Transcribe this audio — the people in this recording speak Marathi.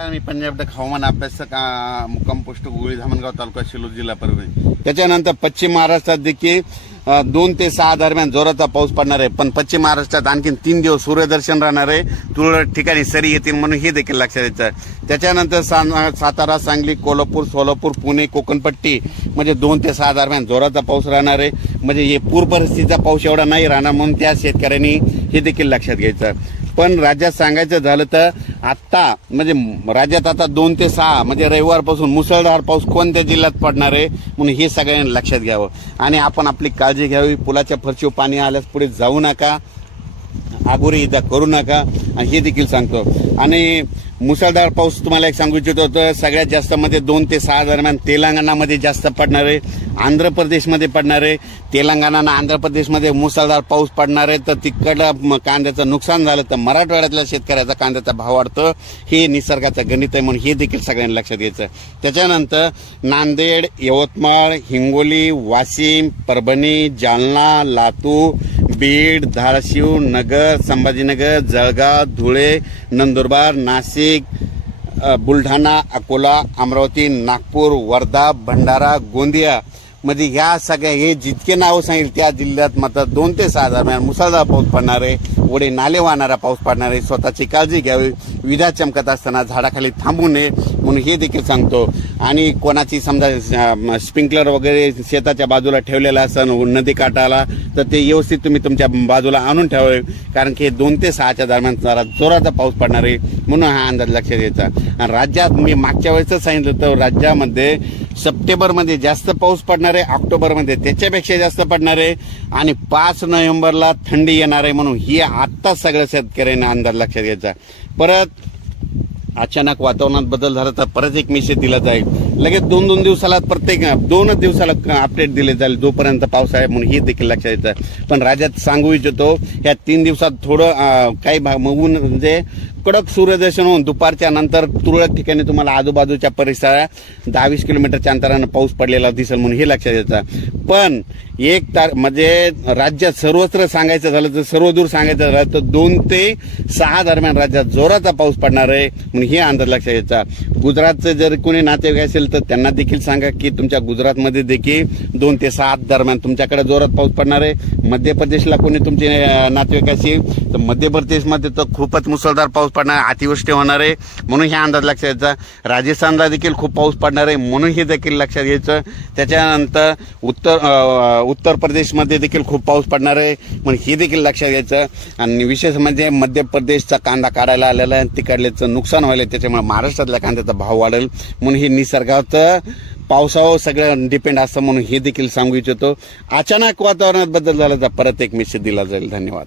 मी पंजाब हवामान अभ्यासक मुक्काम पोस्ट गुळी धामणगाव तालुका शिरूर जिल्हा परभणी। त्याच्यानंतर पश्चिम महाराष्ट्रात देखील 2 ते 6 दरम्यान जोराचा पाऊस पडणार आहे, पण पश्चिम महाराष्ट्रात आणखी 3 दिवस सूर्यदर्शन राहणार आहे, तुरळक ठिकाणी सरी येतील म्हणून हे देखील लक्षात यायचं। त्याच्यानंतर सातारा, सांगली, कोल्हापूर, सोलापूर, पुणे, कोकणपट्टी म्हणजे 2 ते 6 दरम्यान जोराचा पाऊस राहणार आहे, म्हणजे हे पूर परिस्थितीचा पाऊस एवढा नाही राहणार म्हणून त्या शेतकऱ्यांनी हे देखील लक्षात घ्यायचं। पण राज्यात सांगायचं झालं तर आता म्हणजे राज्यात आता 2 ते 6 म्हणजे रविवारपासून मुसळधार पाऊस कोणत्या जिल्ह्यात पडणार आहे म्हणून हे सगळ्यांनी लक्षात घ्यावं आणि आपण आपली काळजी घ्यावी। पुलाच्या फरशीवर पाणी आल्यास पुढे जाऊ नका, आगोरी इजा करू नका हे देखील सांगतो। आणि मुसळधार पाऊस तुम्हाला एक सांगू इच्छितो तर सगळ्यात जास्त मध्ये 2 ते 6 दरम्यान तेलंगणामध्ये जास्त पडणार आहे, आंध्र प्रदेशमध्ये पडणार आहे। तेलंगणा आणि आंध्र प्रदेशमध्ये मुसळधार पाऊस पडणार आहे तर तिकडलं कांद्याचं नुकसान झालं तर मराठवाड्यातल्या शेतकऱ्याचा कांद्याचा भाव वाढतो, हे निसर्गाचं गणित आहे म्हणून हे देखील सगळ्यांनी लक्षात घ्यायचं। त्याच्यानंतर नांदेड, यवतमाळ, हिंगोली, वाशिम, परभणी, जालना, लातूर, बीड, धाराशिव, नगर, संभाजीनगर, जळगाव, धुळे, नंदुरबार, नाशिक, बुलढाणा, अकोला, अमरावती, नागपूर, वर्धा, भंडारा, गोंदिया मध्ये ह्या सगळ्या हे जितके नाव सांगितले त्या जिल्ह्यात मात्र 2 ते 6 दरम्यान मुसळधार पाऊस पडणार आहे, ओढे नाले वाहणारा पाऊस पडणार आहे। स्वतःची काळजी घ्यावी, विजा चमकत असताना झाडाखाली थांबू नये म्हणून हे देखील सांगतो। आणि कोणाची समजा स्प्रिंकलर वगैरे शेताच्या बाजूला ठेवलेला असेल नदी काठाला तर ते व्यवस्थित तुम्ही तुमच्या बाजूला आणून ठेवावे, कारण की 2 ते 6च्या दरम्यान जरा जोराचा पाऊस पडणार आहे म्हणून हा अंदाज लक्षात घ्यायचा। आणि राज्यात मी मागच्या वेळेसच सांगितलं तर राज्यामध्ये सप्टेंबरमध्ये जास्त पाऊस पडणार आहे, ऑक्टोबरमध्ये त्याच्यापेक्षा जास्त पडणार आहे आणि 5 नोव्हेंबरला थंडी येणार आहे म्हणून ही आत्ता सगळ्या शेतकऱ्यांना अंदाज लक्षात घ्यायचा। परत अचानक वातावरणात बदल झाला तर परत एक मेसेज दिला जाईल, लगेच 2-2 दिवसाला प्रत्येक 2 दिवसाला अपडेट दिले जाईल जोपर्यंत पाऊस आहे म्हणून हे देखील लक्षात येतं। पण राज्यात सांगू इच्छितो या 3 दिवसात थोडं काही भाग म्हणजे कडक सूर्यदर्शन होऊन दुपारच्या नंतर तुरळक ठिकाणी तुम्हाला आजूबाजूच्या परिसरात 10-20 किलोमीटरच्या अंतरानं पाऊस पडलेला दिसेल म्हणून हे लक्षात येतं। पण म्हणजे राज्यात सर्वत्र सांगायचं झालं तर सर्वदूर सांगायचं झालं तर 2 ते 6 दरम्यान राज्यात जोराचा पाऊस पडणार आहे म्हणून हे अंदाज लक्षात यायचा। गुजरातचं जर कोणी नातेवाईक असेल तर त्यांना देखील सांगा की तुमच्या गुजरातमध्ये देखील 2 ते 7 दरम्यान तुमच्याकडे जोरात पाऊस पडणार आहे। मध्य प्रदेशला कोणी तुमचे नातेवाईक असेल तर मध्य प्रदेशमध्ये तर खूपच मुसळधार पाऊस पडणार, अतिवृष्टी होणार आहे म्हणून हे अंदाज लक्षात यायचा। राजस्थानला देखील खूप पाऊस पडणार आहे म्हणून हे देखील लक्षात घ्यायचं। त्याच्यानंतर उत्तर प्रदेशमध्ये देखील खूप पाऊस पडणार आहे म्हणून हे देखील लक्षात घ्यायचं। आणि विशेष म्हणजे मध्य प्रदेशचा कांदा काढायला आलेला आहे, तिकडल्याचं नुकसान व्हायला त्याच्यामुळे महाराष्ट्रातल्या कांद्याचा भाव वाढेल म्हणून हे निसर्गाचं पावसावर सगळं डिपेंड असतं म्हणून हे देखील सांगू इच्छितो। अचानक वातावरणात बदल झाला तर परत एक मेसेज दिला जाईल। धन्यवाद।